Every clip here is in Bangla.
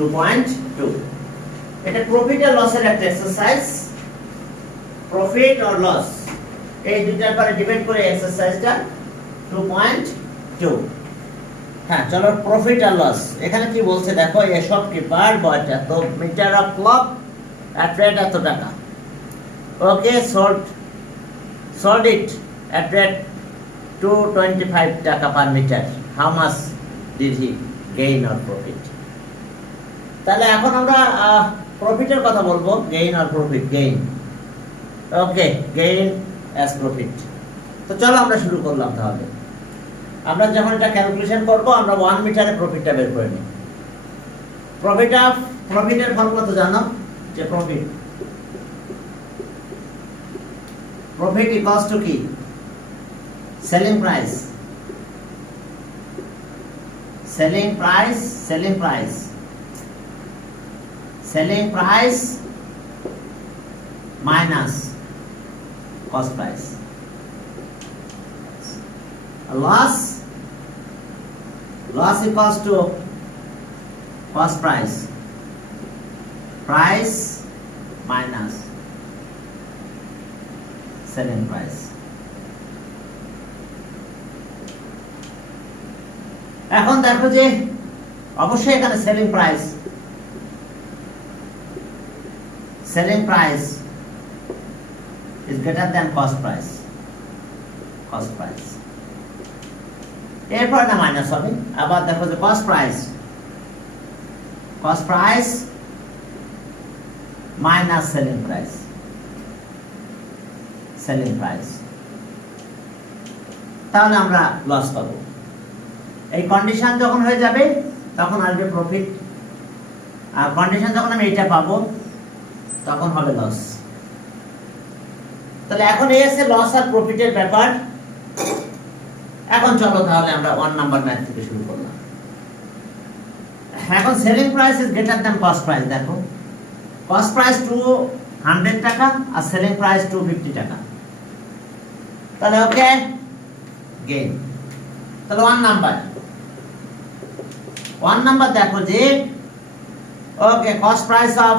2.2 এটা প্রফিট আর লসের একটা এক্সারসাইজ প্রফিট আর লস এই দুটার পরে ডিপেন্ড করে এক্সারসাইজটা 2.2 হ্যাঁ চলো প্রফিট আর লস এখানে কি বলছে দেখো এই শপকিপার বয়টা তো meter of cloth at rate এত টাকা ওকে sold it at rate 225 টাকা per meter how much did he gain or profit তাহলে এখন আমরা প্রফিটের কথা বলবো gain or profit gain okay gain as profit তো চলো আমরা শুরু করলাম তাহলে আমরা যখন এটা ক্যালকুলেশন করব আমরা 1 মিটারে প্রফিটটা বের করে নিই প্রফিটের ফর্মুলা তো জানো যে প্রফিট ইকুয়ালস টু কি selling price minus cost price loss equals to cost price minus selling price এখন দেখো যে অবশ্যই এখানে selling price is greater than cost price এরপর না মাইনাস হবে আবার দেখো যে cost price minus selling price তাহলে আমরা লস পাবো এই কন্ডিশন যখন হয়ে যাবে তখন আসবে প্রফিট আর কন্ডিশন যখন আমি এটা পাবো তখন হবে লস তাহলে এখন এই আছে লস আর প্রফিটের ব্যাপার এখন চলো তাহলে আমরা 1 নাম্বার ম্যাথ থেকে শুরু করলাম এখন selling price is greater than cost price দেখো কস্ট প্রাইস 200 টাকা আর সেলিং প্রাইস 250 টাকা তাহলে ওকে গেইন তাহলে 1 নাম্বার দেখো যে okay cost price of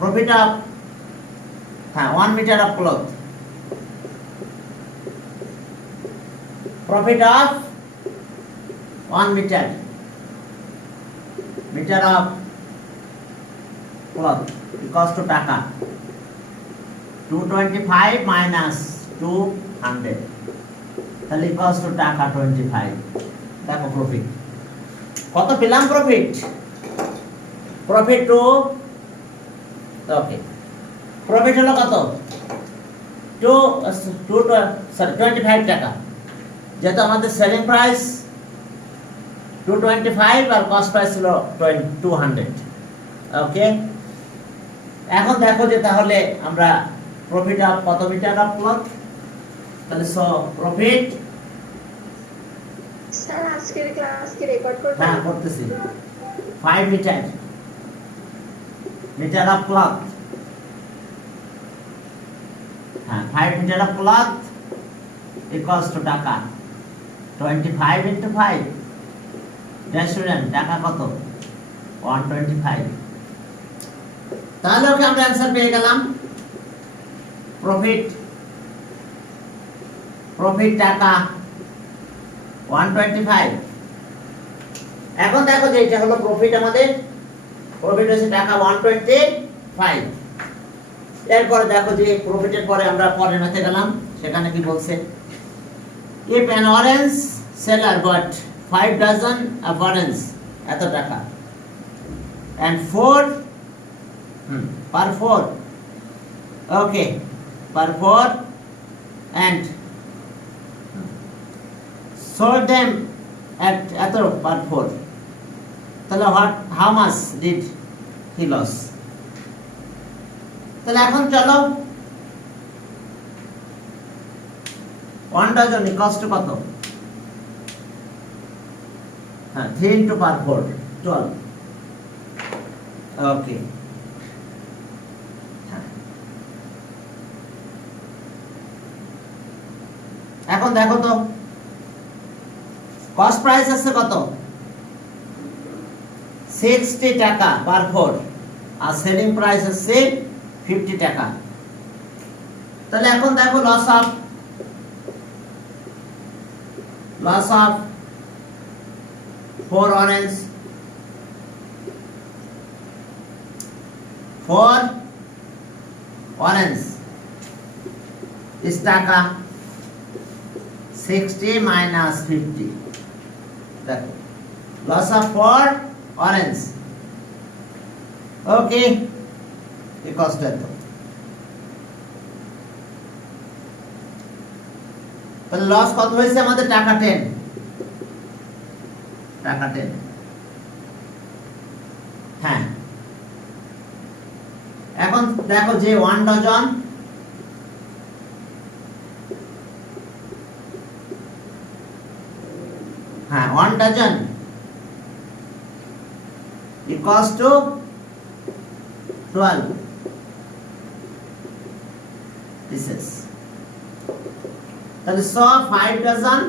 profit of 1 metre of cloth profit of 1 meter of cloth equals to টাকা 225 minus 200 তাহলে equals to টাকা 25 দেখো প্রফিট কত পেলাম প্রফিট টু ওকে প্রফিট হলো কত 25 টাকা যেহেতু আমাদের সেলিং প্রাইস 225 আর কস্ট প্রাইস ছিল 200 ওকে এখন দেখো যে তাহলে আমরা প্রফিট অফ কত মিটার অফ ক্লথ তাহলে সো প্রফিট স্যার আজকের ক্লাস কি রেকর্ড করতে হ্যাঁ করতেছি 5 মিটার অফ ক্লথ হ্যাঁ 5 meter of cloth equals to টাকা 25 into 5 স্টুডেন্ট টাকা কত 125 তাহলে ওকে আমরা आंसर পেয়ে গেলাম প্রফিট টাকা 125 এখন দেখো যে এটা হলো প্রফিট আমাদের প্রফিট হচ্ছে টাকা 125 এরপর দেখো যে প্রফিটের পরে আমরা পরের ম্যাথে গেলাম সেখানে কি বলছে if an orange seller bought 5 dozen of orange এত টাকা and 4 per 4 okay per 4 and sold them at এত per 4 তাহলে how much did he lose তাহলে এখন চলো 1 dozen equals to কত হ্যাঁ 3 into per 4 12 ওকে এখন দেখো তো কস্ট প্রাইস আছে কত 60 টাকা পার ফোর, আর সেলিং প্রাইস হচ্ছে 50 টাকা। তাহলে এখন দেখো loss of 4 orange, 4 orange is টাকা 60 minus 50, দেখো লস অফ 4 অরেঞ্জ, ওকে এই কষ্ট এত। তাহলে লস কত হয়েছে আমাদের? টাকা 10, টাকা 10। হ্যাঁ, এখন দেখো যে 1 ডজন, হ্যাঁ 1 ডজন equals to 12 pieces। তাহলে 5 ডজন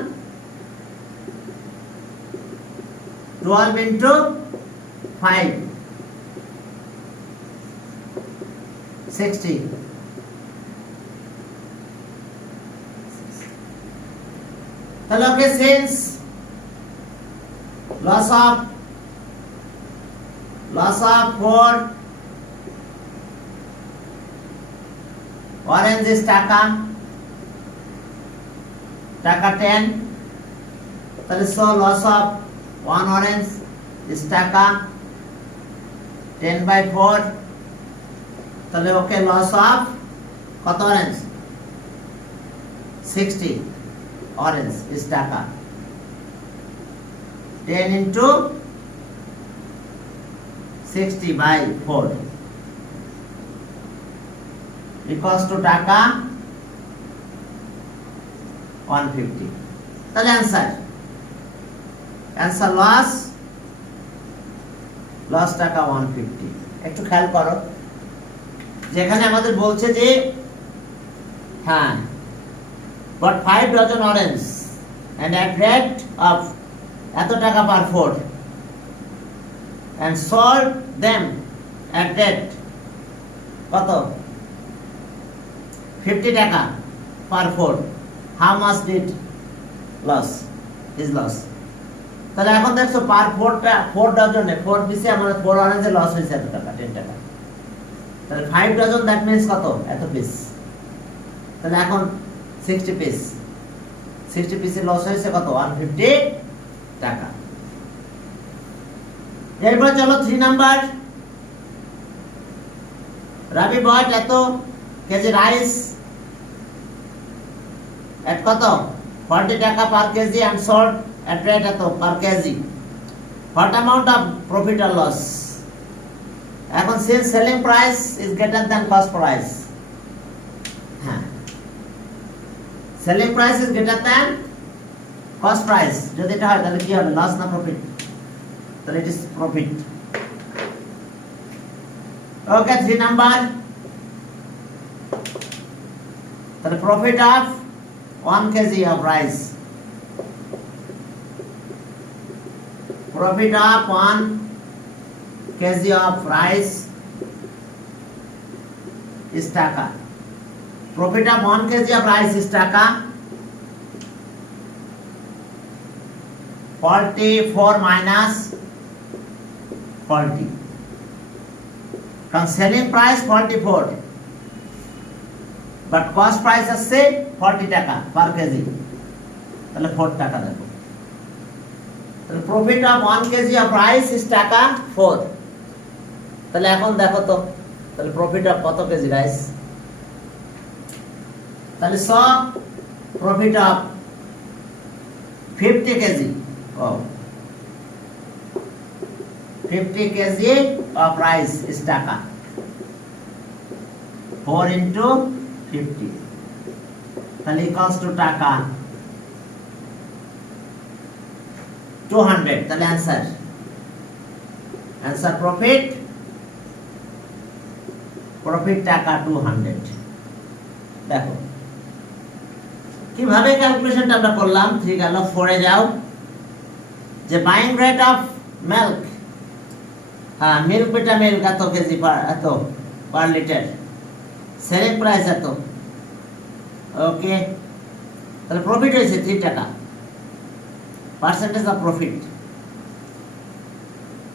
12 into 5 60। তাহলে ওকে, since loss of 4 orange is টাকা 10, তাহলে so loss of 1 orange is টাকা 10/4, তাহলে ওকে লস অফ কত অরেঞ্জ? 60 অরেঞ্জ is টাকা 10 into 60/4 equals to টাকা 150। তাহলে অ্যান্সার লস টাকা 150। একটু খেয়াল করো, যেখানে আমাদের বলছে যে হ্যাঁ but 5 dozen orange and at rate of এত টাকা per 4 and sold them at rate কত? 50 টাকা per 4, how much did loss? তাহলে এখন দেখছো পার 4 ডজনে 4 পিসে আমাদের 4 অরেঞ্জে লস হয়েছে এত টাকা 10 টাকা। তাহলে 5 ডজন দ্যাট মিন্স কত? এত পিস। তাহলে এখন 60 পিসে লস হয়েছে কত? 150 টাকা। এরপর চলো 3 নাম্বার। রাবি বট এত কেজি রাইস এট কত? 40 টাকা per kg and sold at rate এত per kg. What amount of profit or loss? এখন since selling price is greater than cost price, হ্যাঁ selling price is greater than cost price, যদি এটা হয় তাহলে কি হবে? লস না প্রফিট? তাহলে it is profit। Okay 3 number. তাহলে profit of 1 kg of rice, profit of 1 kg of rice is টাকা। Profit of 1 kg of rice is টাকা 44 minus 40, কারণ selling price 44 but cost price আছে 40 টাকা per kg, তাহলে 4 টাকা দেবো। তাহলে profit of 1 kg of rice is টাকা 4। তাহলে এখন দেখো তো, তাহলে প্রফিট অফ কত কেজি রাইস? তাহলে profit of 50 KG, 50 KG of rice is টাকা 4 into 50, তাহলে equals to টাকা 200। তাহলে অ্যান্সার প্রফিট টাকা 200। দেখো কিভাবে ক্যালকুলেশনটা আমরা করলাম। 3 গেল, 4 এ যাও। যে বাইং রেট অফ মিল্ক হ্যাঁ মিল্ক বিটা মিল্ক এত কেজি এত পার লিটার, সেলিং প্রাইস এত। ওকে, তাহলে প্রফিট হয়েছে 3 টাকা, পার্সেন্টেজ অফ প্রফিট।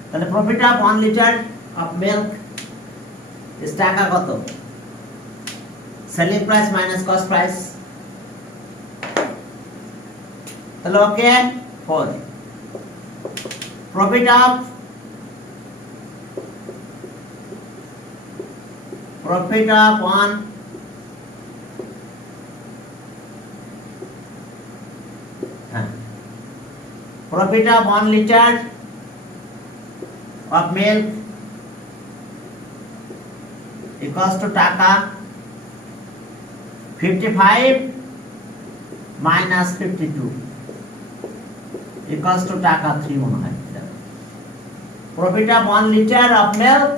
তাহলে profit of 1 litre of milk is টাকা কত? Selling price minus cost price. তাহলে okay 4। Profit of 1 profit of 1 liter of milk equals to টাকা 55 minus 52 equals to টাকা 3 মনে হয়। Profit of 1 liter of milk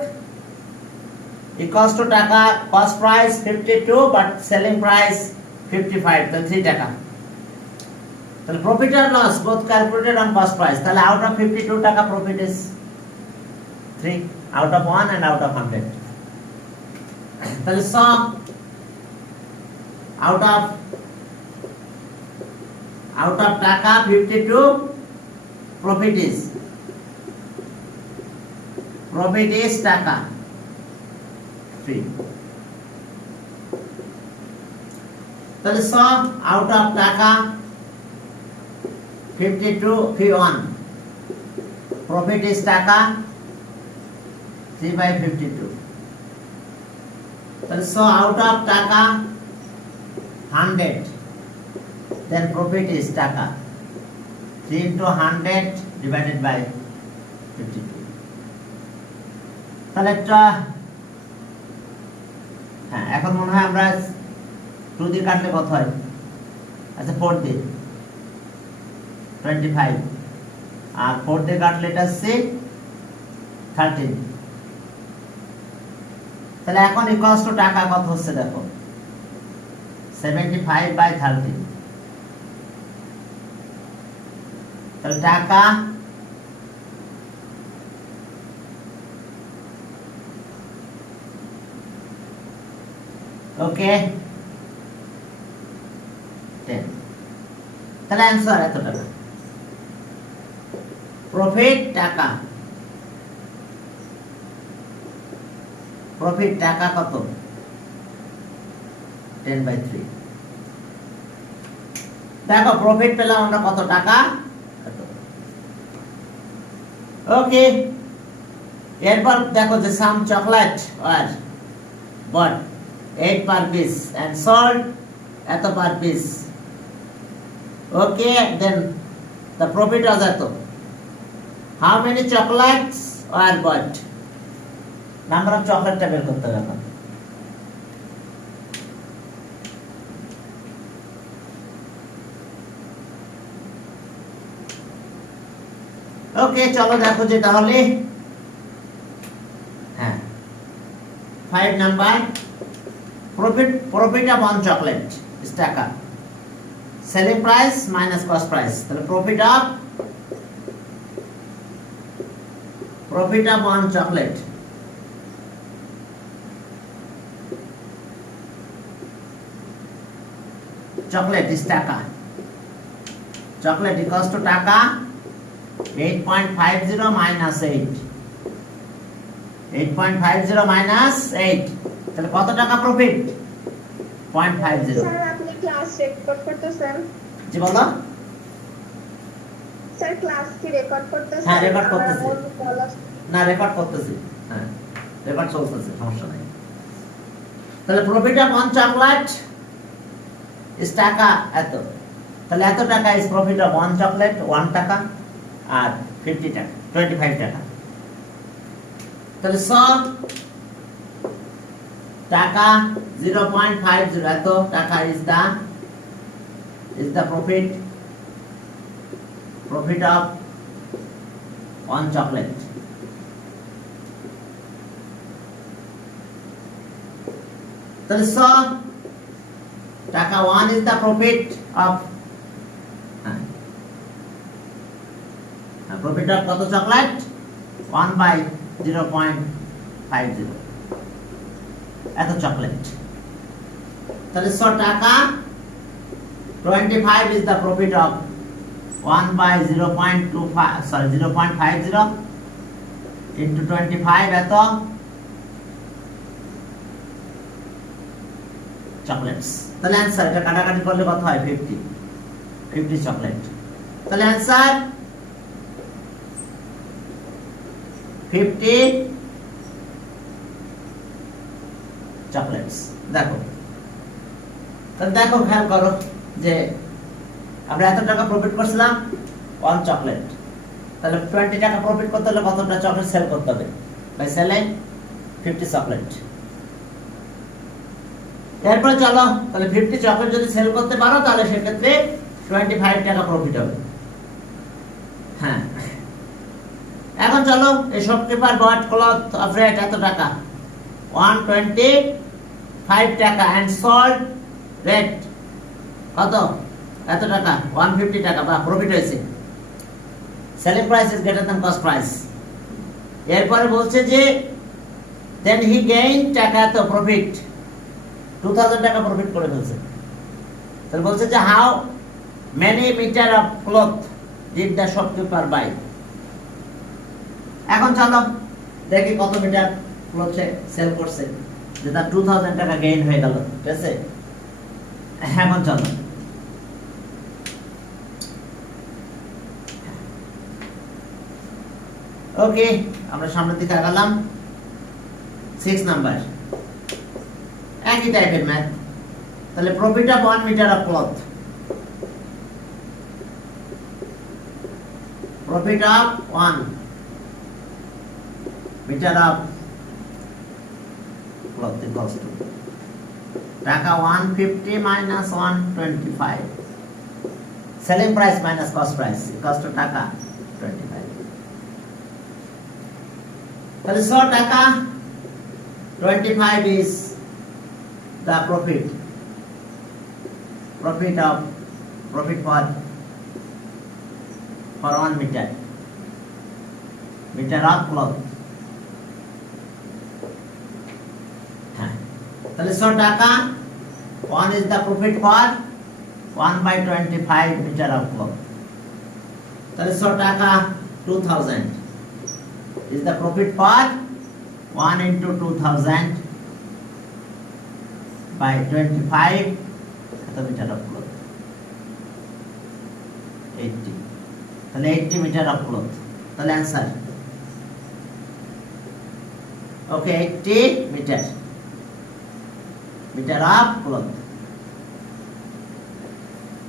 equals to টাকা, cost price 52 but selling price 55, তাহলে 3 টাকা। তাহলে প্রফিট আর loss both calculated on cost price, তাহলে out of 52 টাকা profit is 3 out of 1 and out of 100। তাহলে sum out of টাকা 52 profit is টাকা 3। তাহলে sum out of টাকা 52 1 profit is টাকা 3/52। তাহলে so out of টাকা 100 then profit is টাকা 3 into 100 divided by 52। তাহলে একটা হ্যাঁ এখন মনে হয় আমরা 2 দিয়ে কাটলে কত হয়? আচ্ছা 4 দিয়ে 25 আর 4 দিয়ে কাটলে এটা হচ্ছে 13। তাহলে এখন ইকুয়ালস টু টাকা কত হচ্ছে দেখো 75/13। তাহলে টাকা ওকে 10। তাহলে অ্যান্সার এত টাকা। প্রফিট টাকা, প্রফিট টাকা কত 10/3। দেখো প্রফিট পেলাম আমরা কত টাকা। ওকে, এরপর দেখো যে সাম chocolate R bot 8 per piece and sold এত per piece। Okay, then the profit was এত। How many chocolates were bought? Number of chocolate বের করতে হবে এখন। ওকে চলো দেখো যে তাহলে হ্যাঁ 5 number profit of 1 chocolate is টাকা, selling price minus cost price। তাহলে profit of 1 chocolate is টাকা, chocolate equals to টাকা 8.50 minus 8 8.50 minus 8 তাহলে কত টাকা প্রফিট 0.50। স্যার আপনি ক্লাস রেকর্ড করতেছেন? জি বলো। স্যার ক্লাস কি রেকর্ড করতেছেন? হ্যাঁ রেকর্ড করতেছি, না রেকর্ড করতেছি, হ্যাঁ রেকর্ড চলতেছে, সমস্যা নাই। তাহলে প্রফিট অফ 1 চকলেট ইস টাকা এত, তাহলে এত টাকা ইস প্রফিট অফ 1 চকলেট 1 টাকা আর 50 টাকা 25 টাকা। তাহলে সব টাকা 0.50 এত টাকা is the profit of 1 chocolate। তাহলে সব টাকা 1 is the profit of কত চকলেট 1/50। 0.50 এত চকলেট। তাহলে 100 টাকা 25 is the profit of 1 by 0.50 into 25 এত চকলেটস। তাহলে অ্যান্সার এটা কাটাকাটি করলে কত হয়? 50 চকলেট। তাহলে অ্যান্সার 50 চকলেটস। দেখো, তাহলে দেখো, খেয়াল করো যে আমরা এত টাকা প্রফিট করছিলাম 1 চকলেট। তাহলে 20 টাকা প্রফিট করতে হলে কতটা চকলেট সেল করতে হবে? By selling 50 chocolate. এরপরে চলো, তাহলে 50 চকলেট যদি সেল করতে পারো তাহলে সেক্ষেত্রে 25 টাকা প্রফিট হবে। হ্যাঁ, এখন চলো এই shopkeeper bought cloth of rate এত টাকা 125 টাকা এন্ড সোল্ড রেট কত? এত টাকা 150 টাকা বা প্রফিট হয়েছে। Selling price is greater than cost price. এরপরে বলছে যে দেন হি গেইন টাকা তো প্রফিট 2000 টাকা প্রফিট করে ফেলছে। তাহলে বলছে যে how many meter of cloth did the shopkeeper buy. এখন চলো দেখি কত মিটার ক্লথ সেল করছে, যে তার 2000 টাকা গেইন হয়ে গেল। ঠিক আছে, এখন চলো ওকে, আমরা সামনের দিকে আগালাম। 6 নাম্বার একই টাইপের ম্যাথ। তাহলে profit of 1 metre of cloth, profit of 1 metre of cloth equals to টাকা 150 minus 125 selling price minus cost price equals to টাকা 25। তাহলে 100 টাকা 25 is the profit for 1 meter of cloth। হ্যাঁ, তাহলে 100 টাকা 1 is the profit for 1 by 25 meter of cloth। তাহলে 100 টাকা 2000 is the profit for 1 into 2000 by 25 meter of cloth 80। তাহলে 80 মিটার অফ ক্লথ। তাহলে answer okay 80 meter of cloth.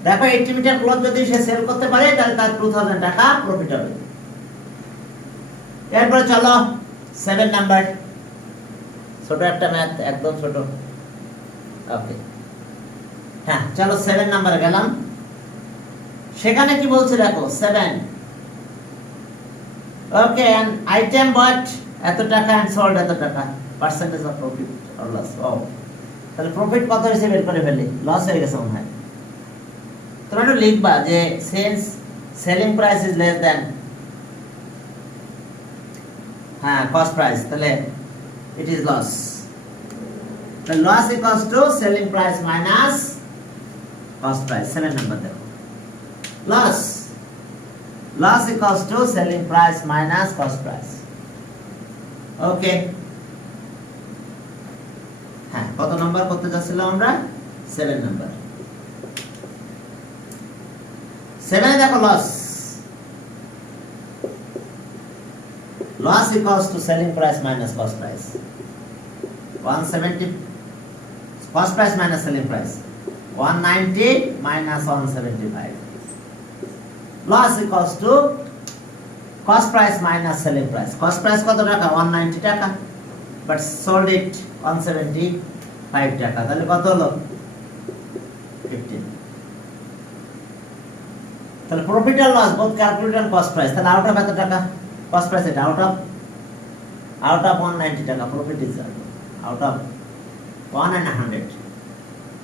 দেখো 80 মিটার ক্লথ যদি সে সেল করতে পারে তাহলে তার 2000 টাকা প্রফিট হবে। এরপরে চলো 7 নাম্বার, ছোট একটা ম্যাথ, একদম ছোট। ওকে, হ্যাঁ চলো 7 নাম্বারে গেলাম। সেখানে কি বলছে দেখো 7 ওকে এন্ড আইটেম বট এত টাকা এন্ড সোল্ড এত টাকা, percentage of profit or loss. ও তাহলে প্রফিট কত হয়েছে বের করে ফেলি, লস হয়ে গেছে মনে হয়। তোমরা একটু লিখবা যে since selling price is less than cost price, তাহলে it is loss। The loss equals to selling price minus cost price। 7 number দেখো, loss equals to selling price minus cost price। ওকে, হ্যাঁ কত নাম্বার করতে যাচ্ছিলাম আমরা? 7 নাম্বার। 7 দেখো loss equals to selling price minus cost price। 170 cost price minus selling price 190 minus 175। loss equals to cost price minus selling price। cost price কত টাকা? 190 টাকা, but sold it 175 টাকা। তাহলে কত হলো? 15। তাহলে প্রফিট আর loss both calculate on cost price। তাহলে আউট অফ কত টাকা? cost price এটা out of 190 টাকা, profit is out of 1 and 100।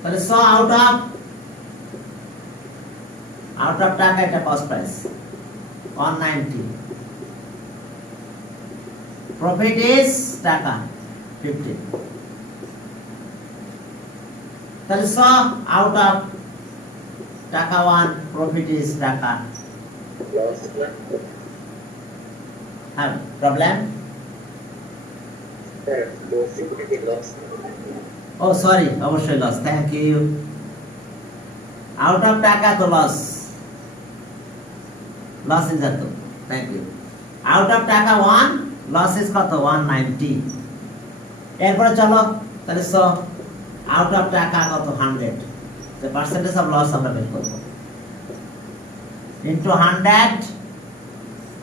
তাহলে so out of টাকা এটা cost price 190 প্রফিট ইজ টাকা 15 তাহলে স আউট অফ টাকা 1 প্রফিট ইজ টাকা loss হ্যাঁ প্রবলেম possibility loss ও সরি অবশ্যই loss thank you out of টাকা তো লস লস ইজ এত থ্যাংক ইউ আউট অফ টাকা 1 লস ইজ কত 190 এরপরে চলো তাহলে সো আউট অফ টাকা কত 100 the percentage of loss আমরা বের করব into 100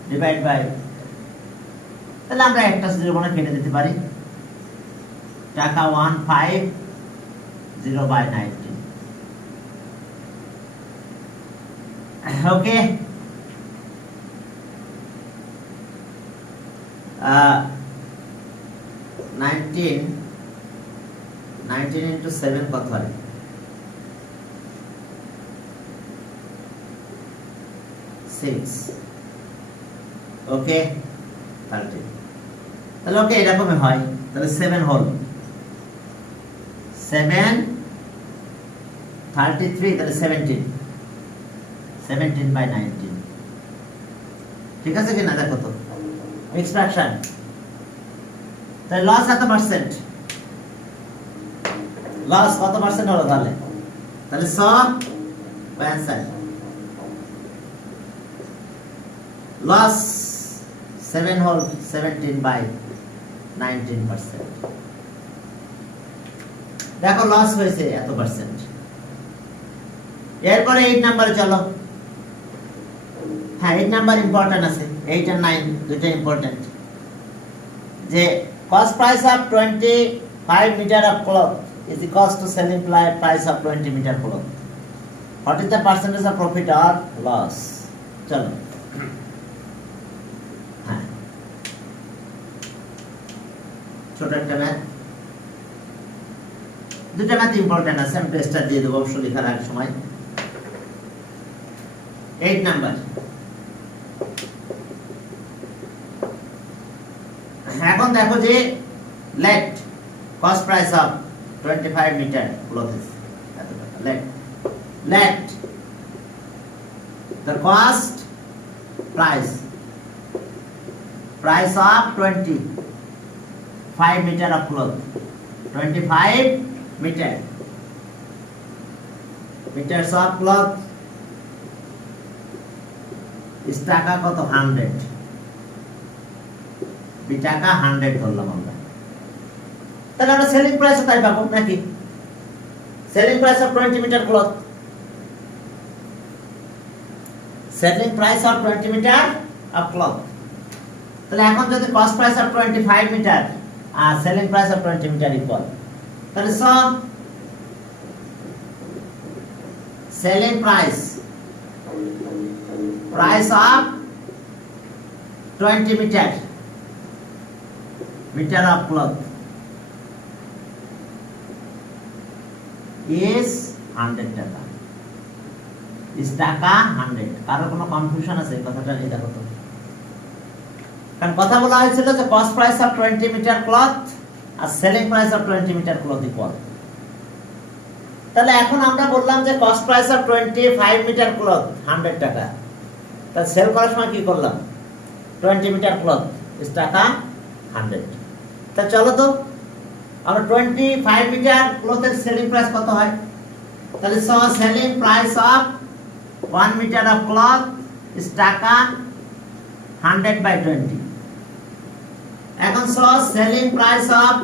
ডিভাইড বাই তাহলে আমরা একটা জীবনে কেটে দিতে পারি টাকা 150 by 90 ওকে 19 into 7 কত হয় 6 ওকে 30 তাহলে ওকে এরকমই হয় তাহলে 7 হোল 7 33 তাহলে 17 by 19 ঠিক আছে কি না দেখো তো এক্সট্রাকশন তাহলে লস কত পার্সেন্ট লস কত পার্সেন্ট হলো তাহলে তাহলে সব অ্যানসার লস 7 হোল 17 by 19% দেখো লস হয়েছে এত পার্সেন্ট এরপরে 8 নম্বরে চলো হ্যাঁ 8 নাম্বার ইম্পর্টেন্ট আছে 8 আর 9 দুটো ইম্পর্টেন্ট যে cost price of 25 meter of cloth is the cost to selling price of 20 meter cloth. What is the percentage of profit or loss? চলো হ্যাঁ ছোট একটা ম্যাথ দুটো ম্যাথ ইম্পর্টেন্ট আছে আমি টেস্টটা দিয়ে দেবো অবশ্য লেখার আগে সময় 8 নাম্বার এখন দেখো যে let cost price of 25 meter clothes let the cost price of 25 meter of cloth 25 meters of cloth is টাকা কত 100 টাকা 100 ধরলাম আমরা তাহলে আমরা সেলিং প্রাইস তাই পাবো নাকি selling price of 20 metre cloth selling price of 20 metre of cloth তাহলে এখন যদি কস্ট প্রাইস অফ 25 মিটার আর selling price of 20 meter equal তাহলে সব selling price of 20 meter of cloth is 100 টাকা is টাকা 100 কারো কোনো কনফিউশন আছে এই কথাটা নিয়ে দেখো তো কারণ কথা বলা হয়েছিল যে cost price of 20 metre cloth আর selling price of 20 metre cloth equal তাহলে এখন আমরা বললাম যে cost price of 25 meter cloth 100 টাকা তাহলে সেল করার সময় কি করলাম 20 মিটার ক্লথ is টাকা 100 তা চলো তো আমরা 25 মিটার ক্লথের সেলিং প্রাইস কত হয় তাহলে so selling price of 1 metre of cloth is টাকা 100 বাই 20 এখন সো সেলিং প্রাইস অফ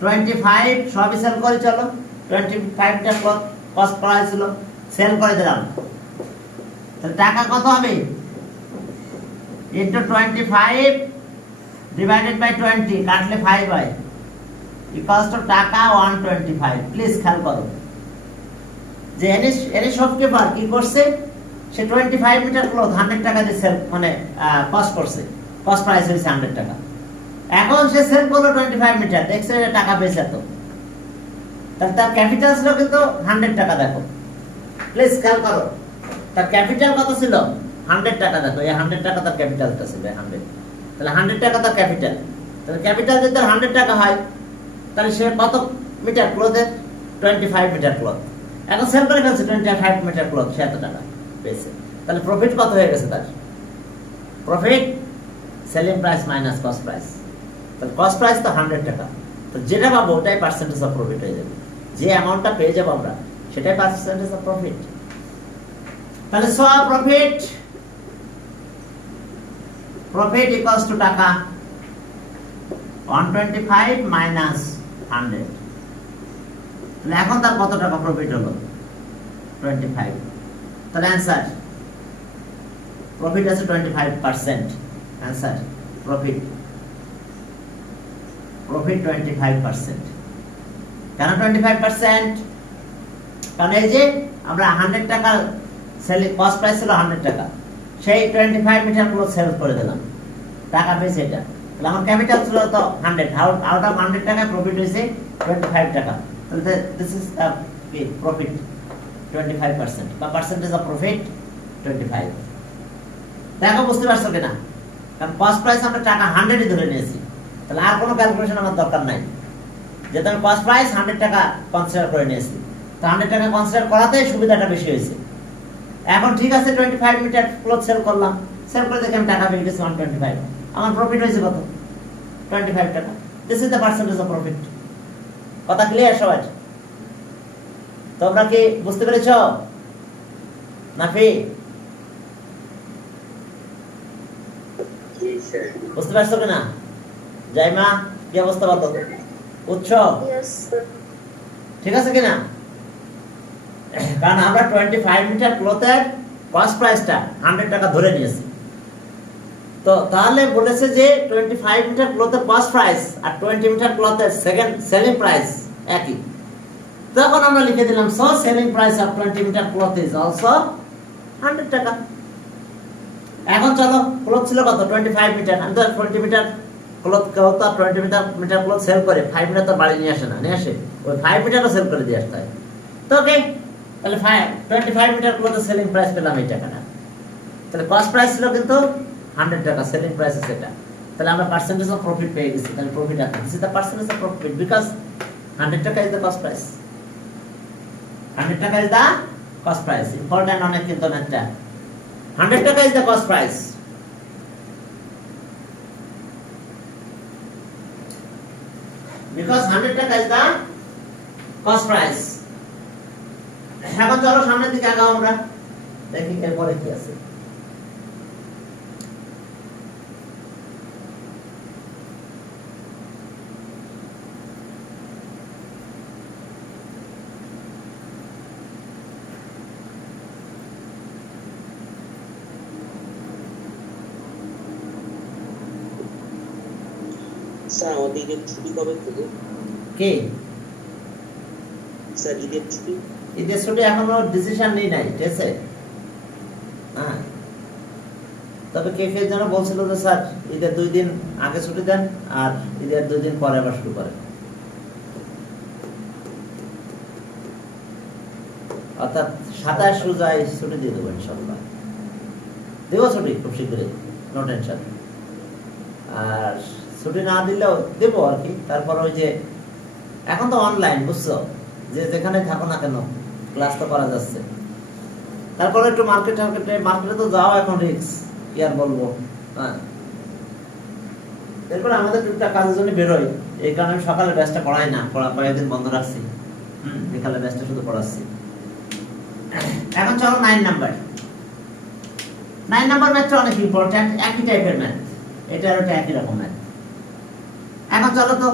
25 সবই সেল করে চলো 25 টা ক্লথ কস্ট প্রাইস হলো সেল করে দিলাম তাহলে টাকা কত হবে ইনটু 25 divided by 20 কাটলে 5 হয় equals to টাকা 125 প্লিজ খেয়াল করো যে এনি শপকিপার কি করছে সে 25 মিটার ক্লথ 100 টাকা দিয়ে সেল মানে কস্ট করছে কস্ট প্রাইস হইছে 100 টাকা এখন সে সেল করলো 25 মিটার দেখছে যে টাকা পেয়েছে তো তাহলে তার ক্যাপিটাল ছিল কিন্তু 100 টাকা দেখো প্লিজ খেয়াল করো তার ক্যাপিটাল কত ছিল 100 টাকা দেখো এই 100 টাকা তার ক্যাপিটালটা ছিল 100 তাহলে 100 টাকা তার ক্যাপিটাল। তাহলে ক্যাপিটাল যদি তার 100 টাকা হয় তাহলে সে কত মিটার ক্লথের 25 মিটার ক্লথ। এখন সেল করে ফেলছে 25 মিটার ক্লথ, সে এত টাকা পেয়েছে। তাহলে প্রফিট কত হয়ে গেছে তার? Profit selling price minus cost price. তাহলে কস্ট প্রাইস তো 100 টাকা, তো যেটা পাবো ওটাই পার্সেন্টেজ অফ প্রফিট হয়ে যাবে। যে অ্যামাউন্টটা পেয়ে যাবো আমরা সেটাই পার্সেন্টেজ অফ প্রফিট। তাহলে so profit profit equals to টাকা 125 মাইনাস 100। তাহলে এখন তার কত টাকা প্রফিট হলো? 25। তাহলে অ্যান্সার প্রফিট আছে 25%। Answer profit 25%। কেন 25%? কারণ এই যে আমরা 100 টাকা সেলিং কস্ট প্রাইস ছিল 100 টাকা, সেই 25 মিটার পুরো সেল করে দিলাম, টাকা পেয়েছে এটা। তাহলে আমার ক্যাপিটাল ছিল তো 100, আউট অফ 100 টাকা প্রফিট হয়েছে 25 টাকা। তাহলে দিস ইজ প্রফিট 25% বা পার্সেন্টেজ অফ প্রফিট 25। দেখো বুঝতে পারছো কিনা? কারণ কস্ট প্রাইস আমরা টাকা 100ই ধরে নিয়েছি, তাহলে আর কোনো ক্যালকুলেশন আমার দরকার নাই। যেহেতু আমি কস্ট প্রাইস 100 টাকা কনসিডার করে নিয়েছি, তো 100 টাকা কনসিডার করাতে সুবিধাটা বেশি হয়েছে। এখন ঠিক আছে 25 মিটার ক্লথ সেল করলাম, সেল করে দেখে আমি টাকা পেয়ে গেছি 125, আমার প্রফিট হয়েছে কত? 25 টাকা। This is the percentage of profit. কথা ক্লিয়ার সবাই? তোমরা কি বুঝতে পেরেছ? নাফি বুঝতে পারছো কিনা? জাইমা কি অবস্থা বলো? উৎস Yes, sir. ঠিক আছে কিনা? কারণ আমরা 25 মিটার ক্লথের কস্ট প্রাইসটা 100 টাকা ধরে নিয়েছি, তো তাহলে বলেছে যে 25 মিটার ক্লথের কস্ট প্রাইস আর 20 মিটার ক্লথের সেকেন্ড সেলিং প্রাইস একই। তখন আমরা লিখে দিলাম so selling price of 20 metre cloth is also 100 টাকা। এখন চলো, ক্লথ ছিল কত? 25 মিটার। আমি তো 20 মিটার ক্লথ কেউ তো 20 মিটার ক্লথ সেল করে 5 মিটার তো বাড়ি নিয়ে আসে না, নিয়ে আসে ওই 5 মিটারও সেল করে দিয়ে আসতে হয়। তো ওকে, তাহলে 25 মিটার ক্লথের সেলিং প্রাইস পেলাম এই টাকাটা। তাহলে কস্ট প্রাইস ছিল কিন্তু 100 টাকা, সেলিং প্রাইস আছে এটা। তাহলে আমরা পার্সেন্টেজ অফ প্রফিট পেয়ে গেছি। তাহলে প্রফিট আছে, this is the percentage of profit because 100 টাকা ইজ দ্য কস্ট প্রাইস। 100 টাকা is the cost price. Important অনেক কিন্তু ম্যাথটা। 100 টাকা is the cost price. Because 100 টাকা is the cost price. এখন চলো সামনের দিকে আগাও, আমরা দেখি এরপরে কি আছে। স্যার আমাদের ঈদের ছুটি কবে থেকে? কি স্যার ঈদের ছুটি? ঈদের ছুটি এখনো ডিসিশন নেই নাই, ঠিক আছে? হ্যাঁ, তবে কে কে যেন বলছিল যে স্যার ঈদের 2 দিন আগে ছুটি দেন আর ঈদের 2 দিন পরে আবার শুরু করেন, অর্থাৎ 27 রোজায় ছুটি দিয়ে দেবো ইনশাল্লাহ। দেব ছুটি খুব শীঘ্রই, নো টেনশন। আর ছুটি না দিলেও দেবো আর কি। তারপর ওই যে এখন তো অনলাইন, বুঝছো, যে যেখানে থাকো না কেন ক্লাস তো করা যাচ্ছে। তারপরে একটু মার্কেটে তো যাও এখন রিস্ক, কি আর বলবো। হ্যাঁ, এরপরে আমাদের টুকটাক কাজের জন্য বেরোই, এই কারণে আমি সকালে ব্যাচটা পড়াই না, পড়া কয়েকদিন বন্ধ রাখছি। বিকালে ব্যাচটা শুধু পড়াচ্ছি। এখন চলো 9 নাম্বার। 9 নাম্বার ম্যাথটা অনেক ইম্পর্টেন্ট, একই টাইপের ম্যাথ, এটা আর ওটা একই রকম ম্যাথ। এখন চলো তো,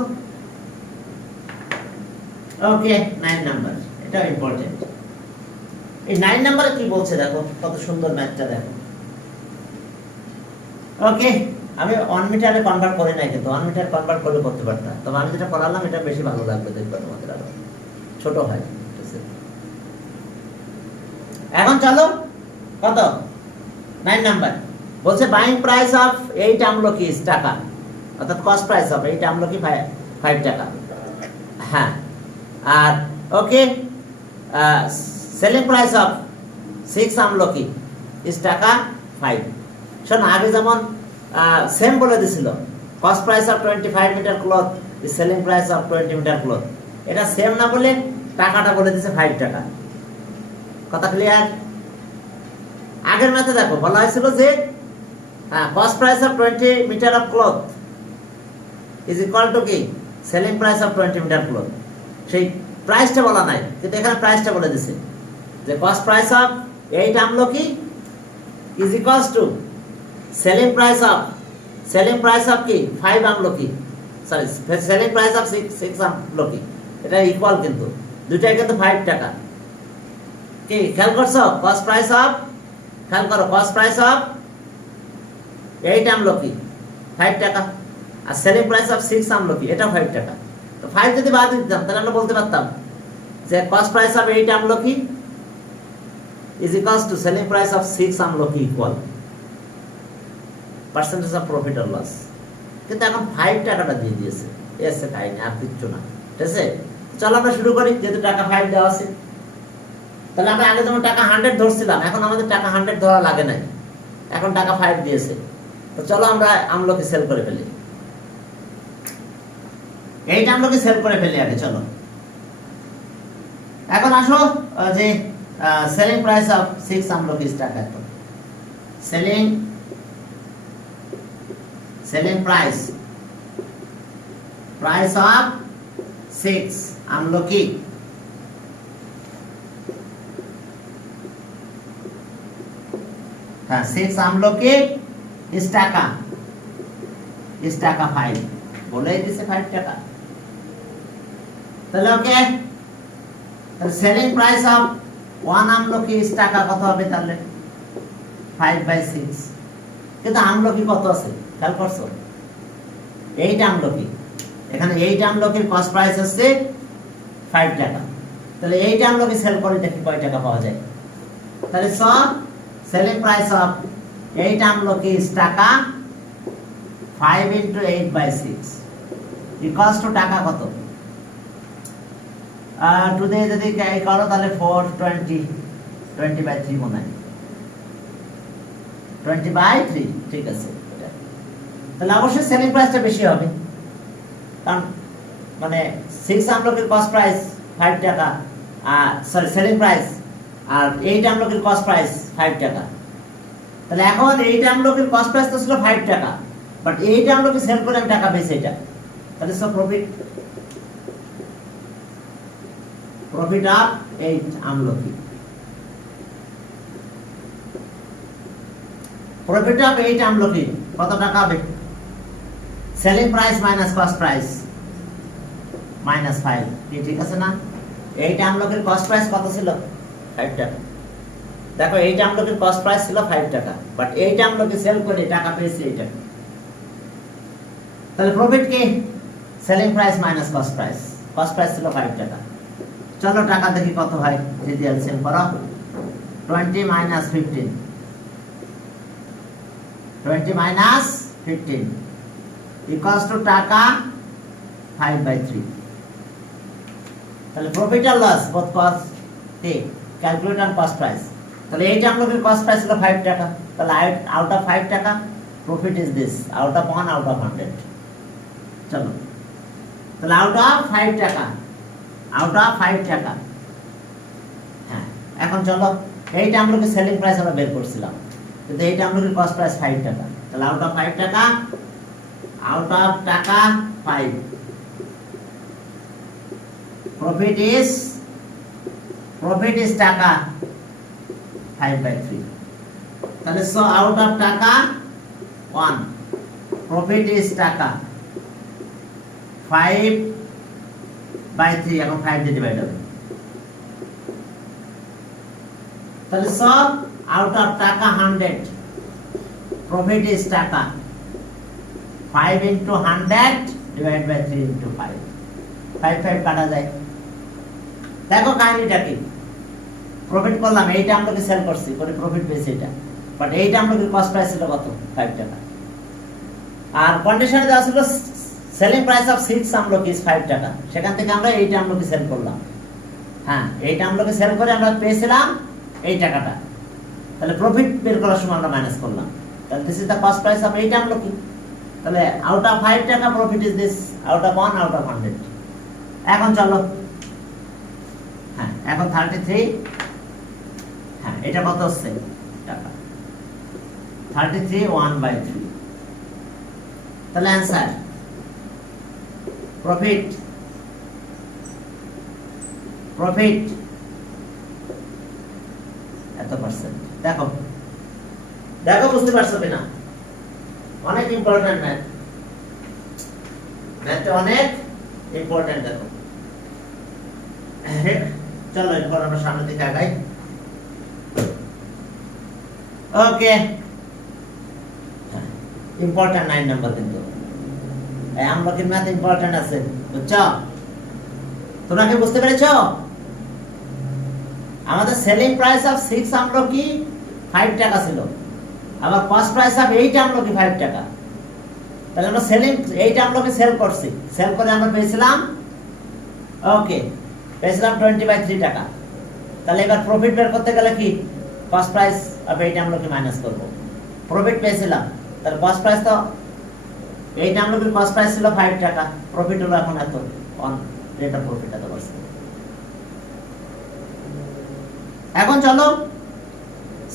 ওকে 9 নাম্বার, এটা ইম্পর্টেন্ট। এই 9 নাম্বারে কি বলছে দেখো, কত সুন্দর ম্যাথটা দেখো। ওকে, আমি 1 মিটারে কনভার্ট করি নাই, কিন্তু 1 মিটার কনভার্ট করলে করতে পারতাম, তবে আমি যেটা করালাম এটা বেশি ভালো লাগবে, দেখবে তোমাদের আরো ছোট হয়। এখন চলো কত 9 নাম্বার বলছে বাইং প্রাইস অফ 8 আমলকি is টাকা, অর্থাৎ কস্ট প্রাইস অফ 8 আমলকি 5 টাকা। হ্যাঁ, আর ওকে সেলিং প্রাইস অফ 6 আমলকি is টাকা 5। শোনো, আগে যেমন সেম বলে দিছিল cost price of 25 meter cloth is selling price of 20 metre cloth, এটা সেম না বলে টাকাটা বলে দিছে 5 টাকা। কথা ক্লিয়ার? আগের ম্যাথে দেখো বলা হয়েছিল যে cost price of 20 metre of cloth is equal to কি selling price of 20 metre cloth, সেই প্রাইসটা বলা নাই, কিন্তু এখানে প্রাইসটা বলে দিছে যে কস্ট প্রাইস অফ 8 আমলকি is equals to selling price of কি 5 আমলকি, সরি সেলিং প্রাইস অফ 6 আমলকি, এটা ইকুয়াল, কিন্তু দুটাই কিন্তু 5 টাকা। কি খেয়াল করছো? কস্ট প্রাইস অফ, খেয়াল করো, কস্ট প্রাইস অফ 8 আমলকি 5 টাকা, আর সেলিং প্রাইস অফ 6 আমলকি এটা 5 টাকা। তো 5 যদি বাদ দিতাম তাহলে আমরা বলতে পারতাম যে কস্ট প্রাইস অফ 8 আমলকি is equals to selling price of 6 আমলকি equal percentage of profit or loss, কিন্তু এখন 5 টাকাটা দিয়ে দিয়েছে, এসে খাইনি আর কিচ্ছু না, ঠিক আছে? চলো আমরা শুরু করি, যেহেতু টাকা 5 দেওয়া আছে। তাহলে আমরা আগে যেমন টাকা 100 ধরছিলাম, এখন আমাদের টাকা 100 ধরা লাগে নাই, এখন টাকা 5 দিয়েছে। তো চলো আমরা আমলকি সেল করে ফেলি, 8 আমলকি সেল করে ফেলি আগে, চলো। এখন আসো যে সেলিং প্রাইস অফ 6 আমলকি টাকা, তো সেলিং প্রাইস অফ 6 আমলকি, হ্যাঁ 6 আমলকি ইস টাকা 5 বলেই দিছে 5 টাকা। তাহলে ওকে, তাহলে সেলিং প্রাইস অফ 1 আমলকি ইস টাকা কত হবে? তাহলে 5/6, কিন্তু আমলকি কত আছে খেয়াল করছো? 8 আমলকি, এখানে 8 আমলকির কস্ট প্রাইস হচ্ছে 5 টাকা। তাহলে 8 আমলকি সেল করে দেখি কয় টাকা পাওয়া যায়। তাহলে সব সেলিং প্রাইস অফ 8 আমলকি ইস টাকা, 5 into 8/6 ইকুয়ালস টু টাকা কত? টুডে যদি করো তাহলে 20/3 মনে হয়, 20/3, ঠিক আছে। তাহলে অবশ্যই সেলিং প্রাইসটা বেশি হবে, কারণ মানে 6 আমলকির কস্ট প্রাইস 5 টাকা, সরি সেলিং প্রাইস, আর 8 আমলকির কস্ট প্রাইস 5 টাকা। তাহলে এখন 8 আমলকির কস্ট প্রাইস তো ছিল 5 টাকা, বাট 8 আমলকি সেল করে আমি টাকা পেয়েছি এটা, তাহলে সব প্রফিট অফ 8 আমলকি, প্রফিট অফ 8 আমলকি কত টাকা হবে? Selling price minus cost price -5, কি ঠিক আছে না? 8 আমলকির কস্ট প্রাইস কত ছিল? 5 টাকা। দেখো 8 আমলকির কস্ট প্রাইস ছিল 5 টাকা, বাট 8 আমলকি সেল করে টাকা পেয়েছি 8 টাকা। তাহলে প্রফিট কি? Selling price minus cost price ছিল 5 টাকা। চলো টাকা দেখি কত হয়, যদি এলসিএম করো 20 - 15, 20 - 15 ইকুয়ালস টু টাকা 5/3। তাহলে প্রফিট আর লস বোথ কস্ট কি ক্যালকুলেট অন কস্ট প্রাইস। তাহলে 8 আমলকির কস্ট প্রাইস ছিল 5 টাকা, তাহলে আউট অফ 5 টাকা profit is this, out of 1 out of 100। চলো তাহলে আউট অফ 5 টাকা, হ্যাঁ। এখন চলো 8 আমলকি সেলিং প্রাইস আমরা বের করছিলাম, কিন্তু 8 আমলকির কস্ট প্রাইস 5 টাকা, তাহলে আউট অফ 5 টাকা, 5, প্রফিট ইজ টাকা 5/3। তাহলে সো আউট অফ টাকা 1, প্রফিট ইজ টাকা 5/3, এখন 5 দিয়ে ডিভাইড হবে। তাহলে সব আউট অফ টাকা 100, প্রফিট ইজ টাকা 5 into 100 divided by 3 into 5, 5 কাটা যায়। দেখো কাহিনীটা কি, প্রফিট করলাম, 8 আমলকি সেল করছি, করে প্রফিট পেয়েছি এটা, বাট 8 আমলকির কস্ট প্রাইস ছিল কত? 5 টাকা। আর কন্ডিশনে দেওয়া ছিল সেলিং প্রাইস অফ 6 আমলকি ইজ 5 টাকা, সেখান থেকে আমরা 8 আমলকি সেল করলাম, হ্যাঁ 8 আমলকি সেল করে আমরা পেয়েছিলাম এই টাকাটা। তাহলে প্রফিট বের করার সময় আমরা মাইনাস করলাম, তাহলে this is the cost price of 8 আমলকি। তাহলে আউট অফ 5 টাকা profit is this, out of 1, out of 100। এখন চলো, হ্যাঁ এখন 33, হ্যাঁ এটা কত হচ্ছে টাকা, 33 1/3। তাহলে অ্যান্সার প্রফিট এত পার্সেন্ট। দেখো দেখো বুঝতে পারছো কিনা, অনেক ইম্পর্টেন্ট ম্যাথটা অনেক ইম্পর্টেন্ট। দেখো চলো এরপর আমরা সামনের দিকে আগাই। ওকে, ইম্পর্টেন্ট 9 নাম্বার, কিন্তু এই আমলকির ম্যাথ ইম্পর্টেন্ট আছে, বুঝছো? তোমরা কি বুঝতে পেরেছো? আমাদের সেলিং প্রাইস অফ 6 আমলকি 5 টাকা ছিল, আবার কস্ট প্রাইস অফ 8 আমলকি 5 টাকা। তাহলে আমরা সেলিং 8 আমলকি সেল করছি, সেল করে আমরা পেয়েছিলাম, ওকে পেয়েছিলাম 20/3 টাকা। তাহলে এবার প্রফিট বের করতে গেলে কি কস্ট প্রাইস অফ 8 আমলকি মাইনাস করব। প্রফিট পেয়েছিলাম, তাহলে কস্ট প্রাইস তো 8 আমলকির কস্ট প্রাইস ছিল 5 টাকা, প্রফিট হলো এখন এত, অন রেট অফ প্রফিট এত পার্সেন্ট। এখন চলো,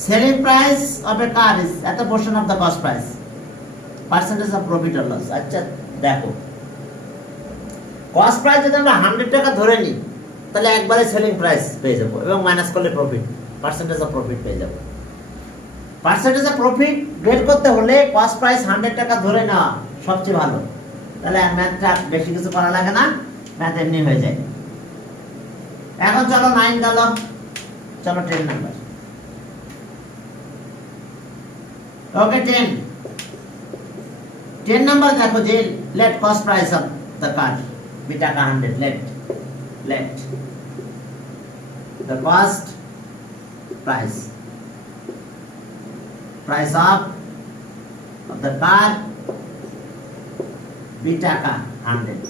selling price of a car is এত portion of the cost price, percentage of profit or loss. আচ্ছা দেখো, কস্ট প্রাইস যদি আমরা 100 টাকা ধরে নিই, তাহলে একবারে সেলিং প্রাইস পেয়ে যাবো এবং মাইনাস করলে প্রফিট, পার্সেন্টেজ অফ প্রফিট পেয়ে যাবো। পার্সেন্টেজ অফ প্রফিট বের করতে হলে কস্ট প্রাইস 100 টাকা ধরে নেওয়া সবচেয়ে ভালো, তাহলে ম্যাথটা বেশি কিছু করা লাগে না, ম্যাথ এমনি হয়ে যায়। এখন চলো 9 গেল, চলো 10 নাম্বার। ওকে 10 নাম্বার দেখো যে let cost price of the car be টাকা 100, let the cost price of the car be টাকা 100।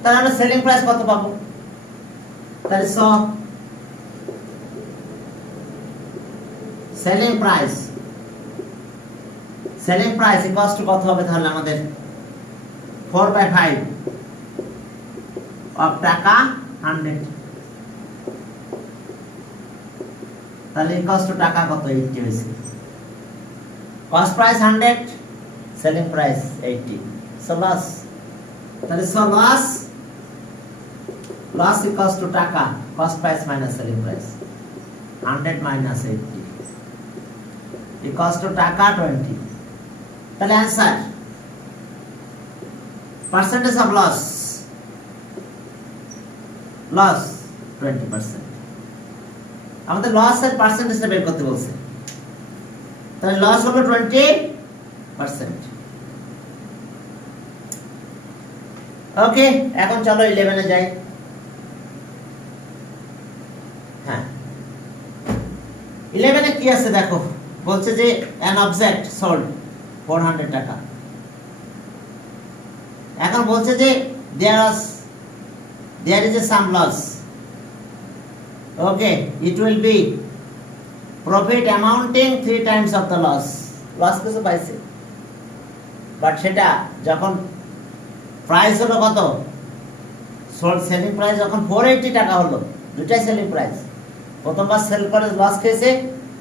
তাহলে আমরা সেলিং প্রাইস কত পাবো? তাহলে সেলিং প্রাইস ইকুয়ালস টু কত হবে? তাহলে আমাদের 4/5 অফ টাকা 100, তাহলে ইকুয়ালস টু টাকা কত? 80 হয়েছে। Cost price 100, selling price 80, so loss. তাহলে লস ইকুয়ালস টু টাকা, cost price minus selling price, 100 minus 80 equals to টাকা 20। তাহলে অ্যান্সার পার্সেন্টেজ অফ লস 20%। আমাদের লস এর পার্সেন্টেজটা বের করতে বলছে, তাহলে লস হলো 20%। ওকে, এখন চলো 11 এ যাই। হ্যাঁ 11 এ কি আছে দেখো, বলছে যে an object sold 400 টাকা। এখন বলছে যে there is a some loss, okay, it will be profit amounting 3 times of the loss কিছু পাইছে, বাট সেটা যখন প্রাইস হলো কত, সোল্ড সেলিং প্রাইস যখন 480 টাকা হলো, দুটাই সেলিং প্রাইস, প্রথমবার সেল করে লস খেয়েছে,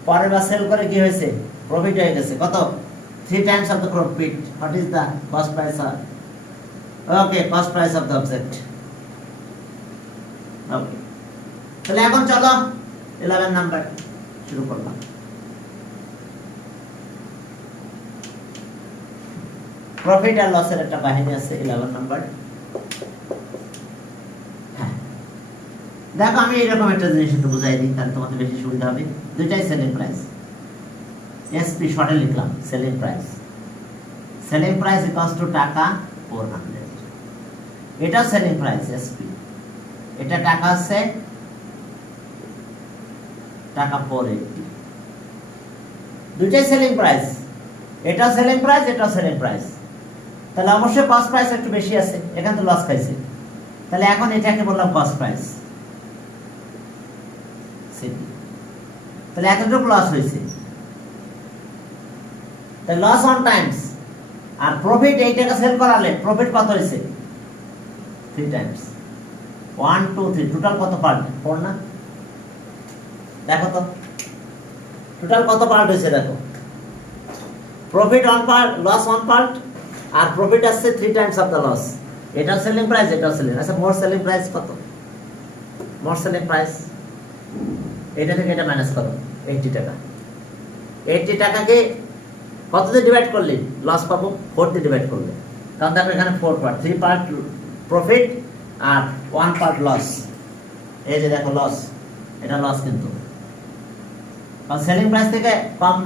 পরের বার সেল করে কি হয়েছে? প্রফিট হয়ে গেছে। কত? 3 times of the profit. What is the cost price of? Okay, cost price of the object. Okay. তাহলে এখন চলো 11 নাম্বার শুরু করলাম। প্রফিট আর লসের একটা কাহিনী আছে 11 নাম্বার। হ্যাঁ দেখো, আমি এরকম একটা জিনিস একটু বুঝাই দিই, তাহলে তোমাদের বেশি সুবিধা হবে। দুইটাই সেলিং প্রাইস, এসপি শর্টে লিখলাম selling price. Selling price equals to টাকা 400, এটা সেলিং প্রাইস এসপি, এটা টাকা আছে টাকা 480, দুইটাই সেলিং প্রাইস, এটা সেলিং প্রাইস, এটা সেলিং প্রাইস। তাহলে অবশ্যই কস্ট প্রাইস একটু বেশি আছে, এখানে তো লস খাইছে, তাহলে এখন এটাকে বললাম কস্ট প্রাইস। তাহলে এতটুকু লস হয়েছে, তাই লস অন টাইমস, আর প্রফিট এই টাকা সেল করালে প্রফিট কত হয়েছে 3 টাইমস। 1 2 3 টোটাল কত পার্ট? 4 না? দেখো তো টোটাল কত পার্ট হয়েছে, দেখো profit on part, loss on part, আর প্রফিট আসছে 3 টাইমস অফ দ্য লস। এটা সেলিং প্রাইস, এটা সেলিং। আচ্ছা মোর সেলিং প্রাইস কত? মোর সেলিং প্রাইস এটা থেকে এটা মাইনাস করো 80 টাকা। 80 টাকাকে কত দিয়ে ডিভাইড করলে লস পাবো? 4 দিয়ে ডিভাইড করলে, কারণ দেখো এখানে 4 পার্ট, 3 পার্ট প্রফিট আর 1 পার্ট লস। এই যে দেখো লস, এটা লস কিন্তু, কারণ সেলিং প্রাইস থেকে কম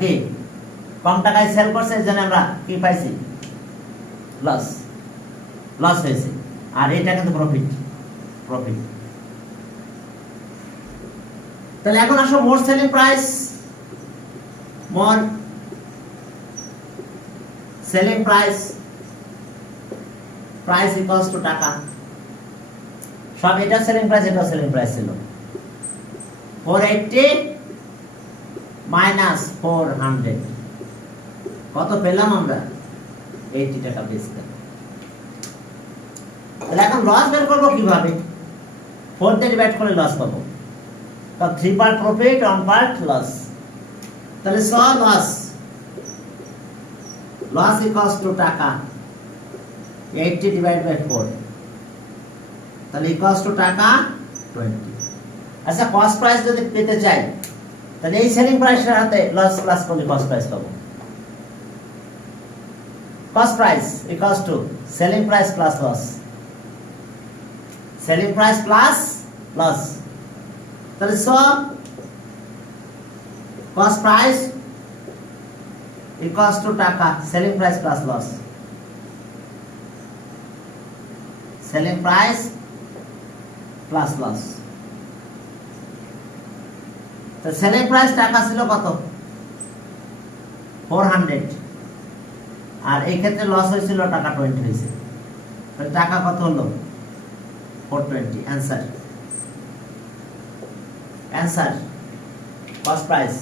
কি কম টাকায় সেল করছে, এর জন্য আমরা কি পাইছি? লস, লস হয়েছে। আর এটা কিন্তু প্রফিট, প্রফিট। তাহলে এখন আসো more selling price, more selling price, price equals to টাকা। সব এটা সেলিং প্রাইস, এটা সেলিং প্রাইস ছিল। 480 মাইনাস 400 কত পেলাম আমরা? 80 টাকা পেয়েছি। তাহলে এখন লস বের করবো কিভাবে? 4 দিয়ে ডিভাইড করে লস পাবো, তো 3 পার্ট প্রফিট, 1 পার্ট লস। তাহলে লস, লস ইকুয়ালস টু টাকা 80 ডিভাইড বাই 4, তাহলে ইকুয়ালস টু টাকা 20। আচ্ছা কস্ট প্রাইস যদি পেতে চাই, তাহলে এই সেলিং প্রাইসের সাথে লস প্লাস করলে কস্ট প্রাইস পাবো। Cost price equals to selling price plus loss, selling price plus loss. তাহলে কস্ট প্রাইস ইকুয়ালস টু টাকা selling price plus loss, selling price plus loss. তো সেলিং প্রাইস টাকা ছিল কত? 400, আর এই ক্ষেত্রে লস হয়েছিল টাকা 20 হয়েছে। তাহলে টাকা কত হলো? 420। Answer, answer cost price,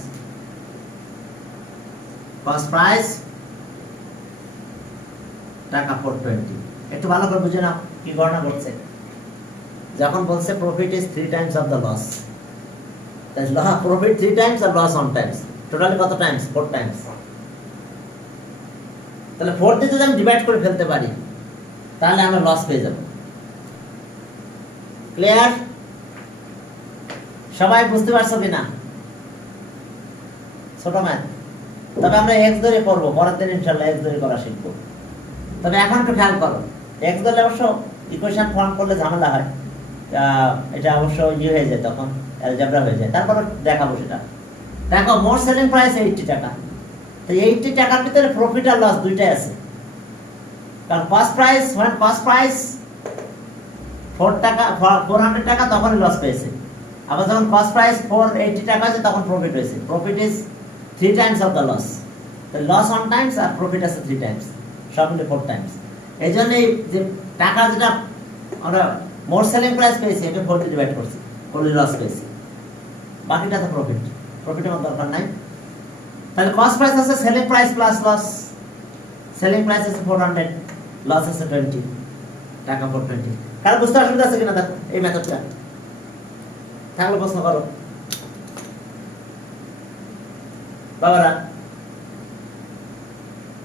cost price টাকা 420। একটু ভালো করে বুঝে নাও কি গণনা করছে। যখন বলছে profit is 3 times of the loss, profit 3 times আর লস 1 টাইমস, টোটালি কত টাইমস? 4 টাইমস। তাহলে 4 দিয়ে যদি আমি ডিভাইড করে ফেলতে পারি, তাহলে আমরা লস পেয়ে যাব। ক্লিয়ার? সবাই বুঝতে পারছো কিনা? ছোট ম্যাথ। তবে আমরা এক্স ধরে করবো, পরের দিন ইনশাআল্লাহ এক্স ধরে করা শিখবো। তবে এখন একটু খেয়াল করো, এক্স ধরে অবশ্য ইকুয়েশন ফর্ম করলে ঝামেলা হয়, এটা অবশ্য হয়ে যায়, তখন অ্যালজেব্রা হয়ে যায়। তারপর দেখাবো সেটা। দেখো মোর সেলিং প্রাইস 80 টাকা, তো 80 টাকার ভিতরে প্রফিট আর লস দুইটাই আছে। কারণ cost price, when cost price 400 টাকা তখনই লস পেয়েছে। আবার যখন কস্ট প্রাইস 480 টাকা আছে তখন প্রফিট হয়েছে। Profit is 3 times of the loss. Loss 1 times আর প্রফিট আছে 3 টাইমস, সব মিলে 4 টাইমস। এই জন্য যে টাকা যেটা আমরা মোর সেলিং প্রাইস পেয়েছি, এটা 4 দিয়ে ডিভাইড করছি, করলে লস পেয়েছি। বাকিটা তো প্রফিট, প্রফিটের মতো দরকার নাই। তাহলে কস্ট প্রাইস আছে selling price plus loss, selling price আছে 400, লস আছে 20, টাকা 420। কারণ বুঝতে অসুবিধা আছে কিনা দেখো এই মেথডটা, থাকলে প্রশ্ন করো বাবারা।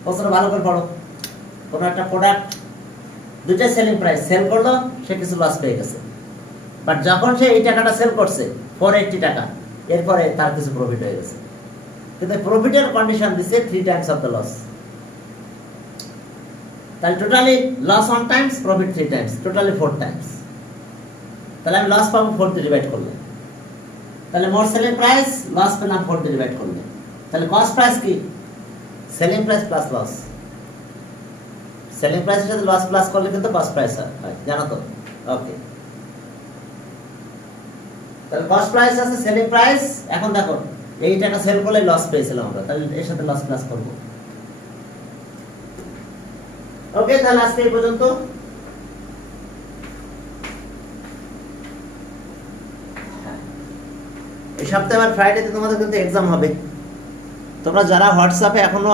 প্রশ্ন ভালো করে পড়ো। কোনো একটা প্রোডাক্ট দুইটা সেলিং প্রাইস, সেল করলো, সে কিছু লস পেয়ে গেছে, বাট যখন সে এই টাকাটা সেল করছে 480 টাকা, এরপরে তার কিছু প্রফিট হয়ে গেছে। কিন্তু প্রফিটের কন্ডিশন দিচ্ছে 3 টাইমস অফ দ্য লস। তাহলে totally loss 1 times, profit 3 times, totally 4 times. তাহলে আমি লস পাবো 4 দিয়ে ডিভাইড করলে। তাহলে মোর সেলিং প্রাইস, লস পেলাম 4 দিয়ে ডিভাইড করলে। তাহলে কস্ট প্রাইস কি? Selling price plus loss. Selling প্রাইসের সাথে লস প্লাস করলে কিন্তু কস্ট প্রাইস হয়, জানো তো? ওকে, তাহলে কস্ট প্রাইস আছে সেলিং প্রাইস। এখন দেখো এই টাকা সেল করলে লস পেয়েছিলাম আমরা, তাহলে এর সাথে লস প্লাস করব। ওকে, তাহলে আজকে এই পর্যন্ত। এই সপ্তাহে আবার ফ্রাইডেতে তোমাদের কিন্তু এক্সাম হবে, তোমরা যারা হোয়াটসঅ্যাপে এখনো